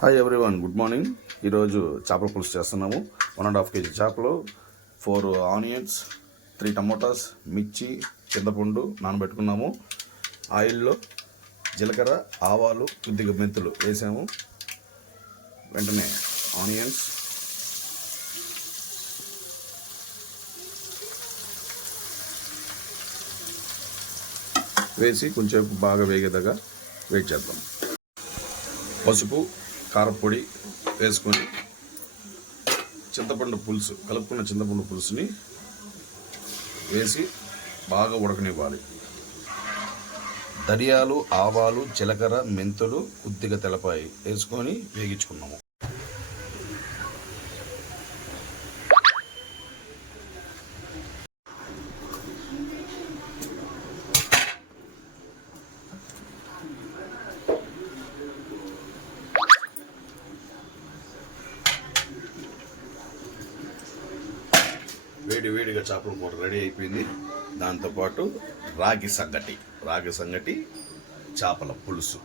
Hi everyone good morning ఈరోజు చేపల పులుసు చేస్తున్నాము. వన్ అండ్ హాఫ్ కేజీ చేపలు ఫోర్ ఆనియన్స్ త్రీ టమోటాస్ మిర్చి చింతపండు నానబెట్టుకున్నాము. ఆయిల్లో జీలకర్ర ఆవాలు కొద్దిగా మెంతులు వేసాము. వెంటనే ఆనియన్స్ వేసి కొంచెం బాగా వేగేదాకా వెయిట్ చేద్దాం. పసుపు కారపొడి వేసుకొని చింతపండు పులుసు కలుపుకున్న చింతపండు పులుసుని వేసి బాగా ఉడకనివ్వాలి. ధనియాలు ఆవాలు జీలకర్ర మెంతులు కొద్దిగా తెలపాయి వేసుకొని వేగించుకున్నాము. వేడి వేడిగా చేపల కూర రెడీ అయిపోయింది. దాంతోపాటు రాగి సంగటి రాగి సంగటి చేపల పులుసు.